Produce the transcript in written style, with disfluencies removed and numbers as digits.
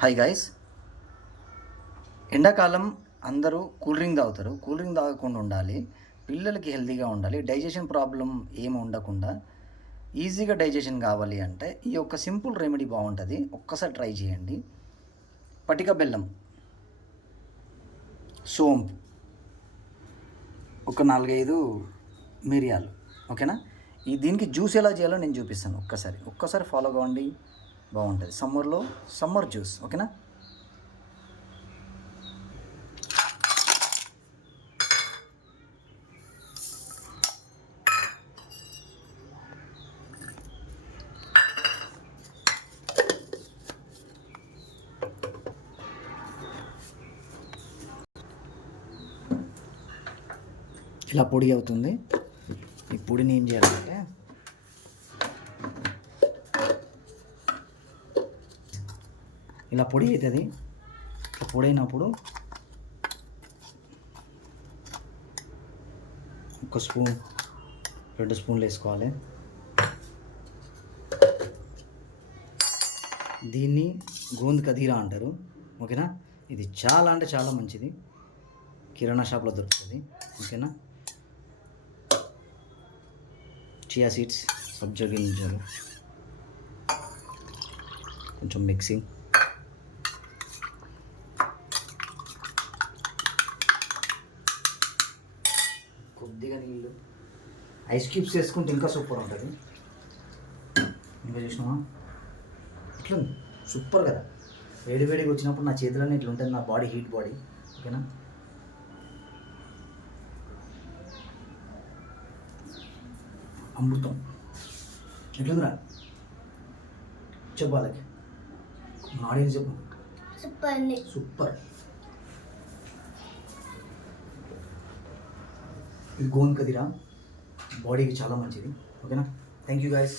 Hi guys. ఎండాకాలం అందరూ cool drink తాగుతారు. కూల్ డ్రింక్ తాగకుండా ఉండాలి, పిల్లలకి హెల్తీగా ఉండాలి, డైజెషన్ ప్రాబ్లం ఏమి ఉండకుండా ఈజీగా డైజెషన్ కావాలి అంటే ఈ యొక్క సింపుల్ రెమెడీ బాగుంటుంది. ఒక్కసారి ట్రై చేయండి. పటిక బెల్లం, సోంపు, ఒక 4-5 మిరియాలు, ఓకేనా. దీనికి జ్యూస్ ఎలా చేయాలో నేను చూపిస్తాను. ఒక్కసారి ఫాలో కావండి, బాగుంటుంది. సమ్మర్లో సమ్మర్ జ్యూస్, ఓకేనా. ఇలా పొడి అవుతుంది. ఈ పొడిని ఏం చేయాలంటే ఇలా పొడి అవుతుంది. ఇట్లా పొడి అయినప్పుడు ఒక స్పూన్ 2 స్పూన్లు వేసుకోవాలి. దీన్ని గోంద్ కదీరా అంటారు, ఓకేనా. ఇది చాలా అంటే చాలా మంచిది, కిరాణా షాప్లో దొరుకుతుంది, ఓకేనా. చియా సీడ్స్, సబ్జా గింజలు, కొంచెం మిక్సింగ్, కొద్దిగా నీళ్ళు, ఐస్ క్యూబ్స్ వేసుకుంటే ఇంకా సూపర్ ఉంటుంది. ఇంకా చూసినావా ఇట్లా సూపర్ కదా. వేడివేడిగా వచ్చినప్పుడు నా చేతులన్నీ ఇట్లా ఉంటుంది, నా బాడీ హీట్ బాడీ, ఓకేనా. అమృతం ఎట్లుందిరా చెప్పాలకి ఆడియన్స్ చెప్పు. సూపర్. ఇది గోంద్ కదీరా బాడీకి చాలా మంచిది, ఓకేనా. Thank you guys.